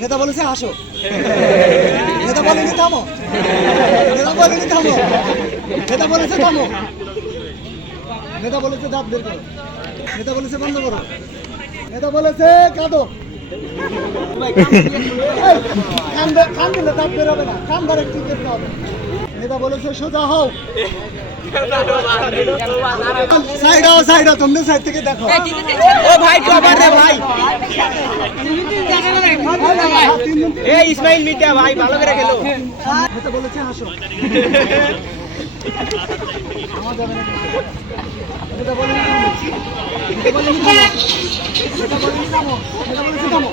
নেতা বলেছে আসো, নেতা বলেনি থামো, নেতা বলেনি থামো, নেতা বলেছে থামো, নেতা বলেছে দাঁত বের করো, নেতা বলেছে বন্ধ করো, নেতা বলেছে কাঁদো। কান দিলে দাঁত বের হবে না, কান ধরে ঠিক করতে হবে। নেতা বলেছে সোজা হও, সাইড হও, সাইড হও, তোমরা সাইড থেকে দেখো। ও ভাই কভার রে ভাই, এই ইসমাইল মির্জা ভাই ভালো করে খেলো। নেতা বলেছে হাসো, আমার যাবে না। নেতা বলেনি থামো, নেতা বলেনি থামো, নেতা বলেনি থামো, নেতা বলেছে থামো,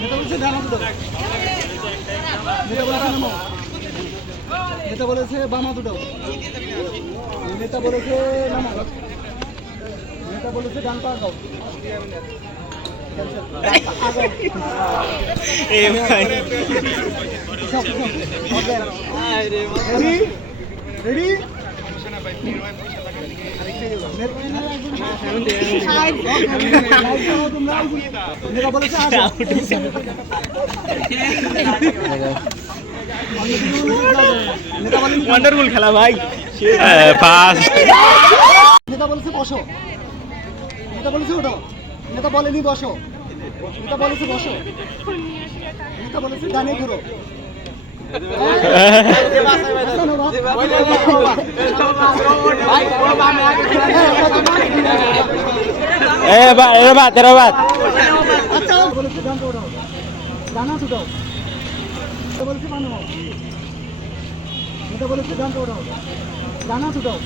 নেতা বলেছে ধান হাতে দাও, নেতা বলেছে নামো, নেতা বলেছে বাম হাতে দাও, নেতা বলেছে নামো, নেতা বলেছে ডান পা দাও। রেডি নেতা বলেছে ওয়ান্ডারফুল খেলা ভাই। নেতা বলেছে বসো, নেতা বলেছে ওঠো, নেতা বলেনি বসো, নেতা বলেছে বসো, নেতা বলেছে ডানে ঘুরো। আচ্ছা বলেছে ডানটা ওঠাও, ডানা ছুটাও, নেতা বলেছে বানো, নেতা বলেছে ডানটা ওঠাও, ডানা ছুটাও।